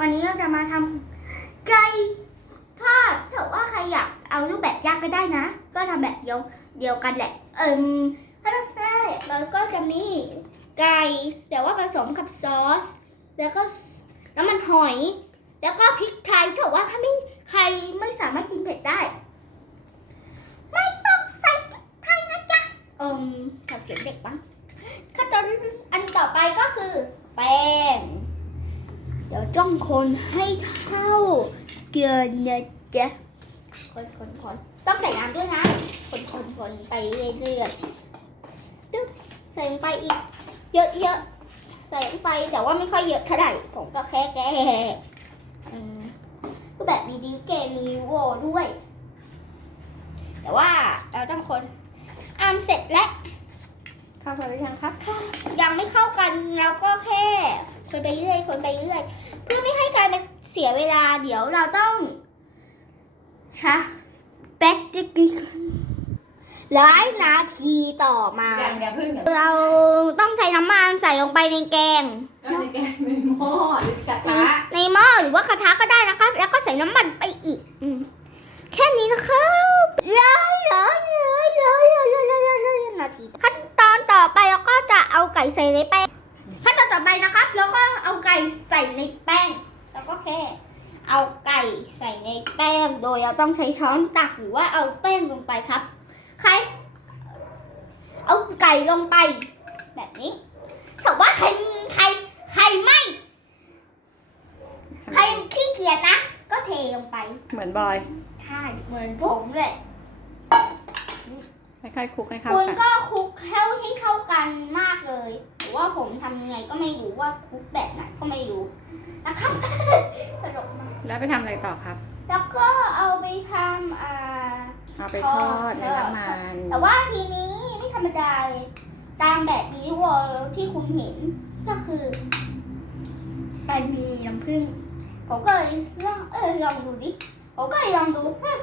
วันนี้เราจะมาทำไก่ทอดถ้าว่าใครอยากเอารูปแบบยากก็ได้นะ ก็ทำแบบเดียวเดียวกันแหละ เอิมถ้าแรกเราก็จะมีไก่แต่ว่าผสมกับซอส แล้วก็น้ำมันหอย แล้วก็พริกไทยถ้าว่าถ้าไม่ใครไม่สามารถกินเผ็ดได้ ไม่ต้องใส่พริกไทยนะจ๊ะเอิมทำเสียงเด็กบ้างขั้นตอนอันต่อไปก็คือแป้ง เดี๋ยวจ้องคนให้เท่าเกินนะจ๊ะคนคนคนต้องใส่น้ำด้วยนะคนคนคนไปเรื่อยๆตึ๊บใส่ลงไปอีก เยอะเยอะๆใส่ลงไปแต่ว่าไม่ค่อยเยอะเท่าไหร่ผมก็แค่แก้อืมก็แบบมีดิวเกมีโวด้วย แต่ว่าเราต้องคนอามเสร็จแล้วเข้าไปหรือยังครับยังไม่เข้ากันเราก็แค่ คนไปเรื่อยคนไปเรื่อยเพื่อไม่ให้การมันเสียเวลาเดี๋ยวเราต้องค่ะแป๊กติกหลายนาทีต่อมาเราต้องใช้น้ำมันใส่ลงไปในแกง เอในแกงในหม้อหรือกระทะในหม้อหรือว่ากระทะก็ได้นะคะ แล้วก็ใส่น้ำมันไปอีกแค่นี้นะครับเล้วแล้วแล้วแล้วแล้วแล้วแล้วนาทีขั้นตอนต่อไปเราก็จะเอาไก่ใส่ในแป้ง ตอนต่อไปนะครับ แล้วก็เอาไก่ใส่ในแป้ง แล้วก็แค่ เอาไก่ใส่ในแป้ง โดยเราต้องใช้ช้อนตักหรือว่าเอาแป้งลงไปครับ ใคร เอาไก่ลงไป แบบนี้แต่ว่าใครใครใครไม่ ใครขี้เกียจนะ ก็เทลงไป เหมือนบอย ใช่ เหมือนผมเลยค่อยๆคลุกให้เข้าคุณกัน ก็คลุกเข้าให้เข้ากันมากเลยแต่ ว่าผมทำยังไงก็ไม่รู้ว่าคลุกแบบไหนก็ไม่รู้นะครับตลกมากแล้วไปทำอะไรต่อครับ แล้วก็เอาไปทำอ่าเอาไปทอดในน้ำมันแต่ว่าทีนี้ไม่ธรรมดาเลยตามแบบวิดีโอที่คุณเห็นก็คือไปมีน้ำผึ้งผมก็เลยลองเออลองดูดิผมก็เลยลองดูเฮ้ย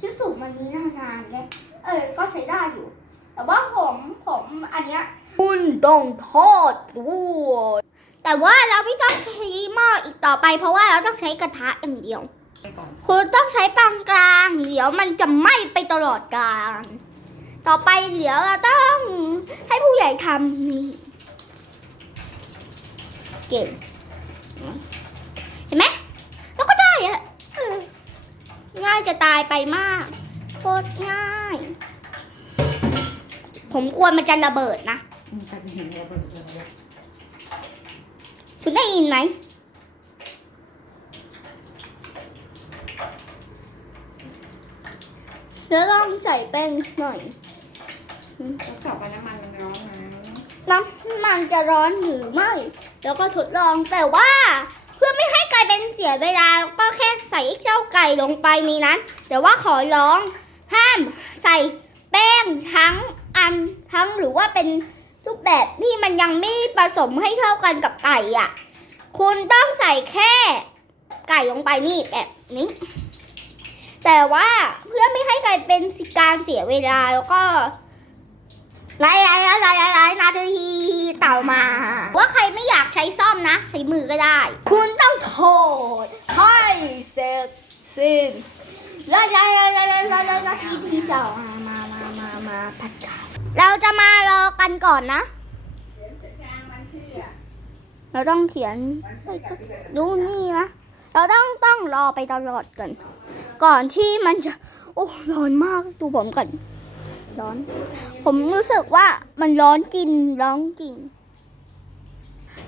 คิดสูตรมันนี้นานๆเลยเออก็ใช้ได้อยู่ แต่ว่าผมผมอันเนี้ย คุณต้องทอดด้วยแต่ว่าเราไม่ต้องใช้หม้ออีกต่อไป เพราะว่าเราต้องใช้กระทะอย่างเดียว คุณต้องใช้ปานกลาง เดี๋ยวมันจะไหม้ไปตลอดกาลต่อไปเดี๋ยวเราต้องให้ผู้ใหญ่ทำนี่เก่งเห็นไหมแล้วก็ได้อะง่ายจะตายไปมากโคตรง่าย ผมกลัวมันจะระเบิดนะ คุณได้ยินไหมแล้วลองใส่แป้งหน่อยทดสอบว่าน้ำมันมันร้อนไหมน้ำมันจะร้อนหรือไม่ แล้วก็ทดลองแต่ว่า เพื่อไม่ให้ไก่เป็นเสียเวลาก็แค่ใส่เจ้าไก่ลงไปในนั้น แต่ว่าขอร้องห้ามใส่แป้งทั้งอันทั้งหรือว่าเป็น รูปแบบที่มันยังไม่ผสมให้เข้ากันกับไก่อะ คุณต้องใส่แค่ ไก่ลงไปนี่แบบนี้ แต่ว่าเพื่อไม่ให้ไก่เป็นการเสียเวลาแล้วก็ไล่ไล่ไล่ไล่ไล่นาทีต่อมา ว่าใครไม่อยากใช้ซ่อมนะ ใช้มือก็ได้ คุณต้องโทษให้เสร็จสิ้นแล้วไล่ไล่ไล่ไล่ไล่ไล่นาทีที่ต่อมามามามามาพัดกัน เราจะมารอกันก่อนนะ เราต้องเขียนดูนี่นะ เราต้องต้องรอไปตลอดกันก่อนที่มันจะ โอ้ร้อนมากดูผมก่อน ร้อน ผมรู้สึกว่ามันร้อนกินร้อนกิน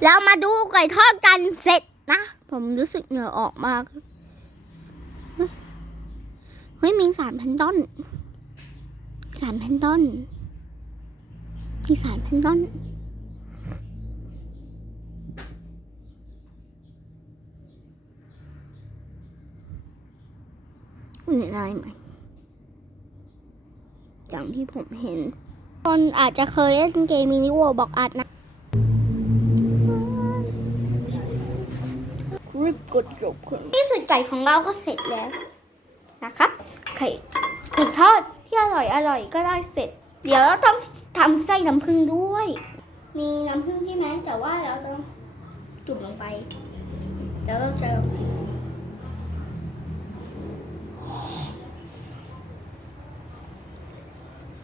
เรามาดูไก่ทอดกันเสร็จนะ ผมรู้สึกเหงื่อออกมาก เฮ้ยมีสารแพนต้นสารแพนต้น มีสารแพนต้นอุ่นได้ไหมอย่างที่ผมเห็น คนอาจจะเคยเล่นเกมมินิวอลบอกอาจนะรีบกดจบคุณที่สุดไก่ของเราก็เสร็จแล้วนะครับไข่ไก่ทอดที่อร่อยอร่อยก็ได้เสร็จ เดี๋ยวเราต้องทำไส้น้ำผึ้งด้วย มีน้ำผึ้งใช่ไหมแต่ว่าเราต้องจุ่มลงไป แล้วเราจะลองชิม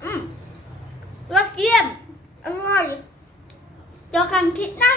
อืมรสเยี่ยม อร่อยเจอกันคลิปหน้า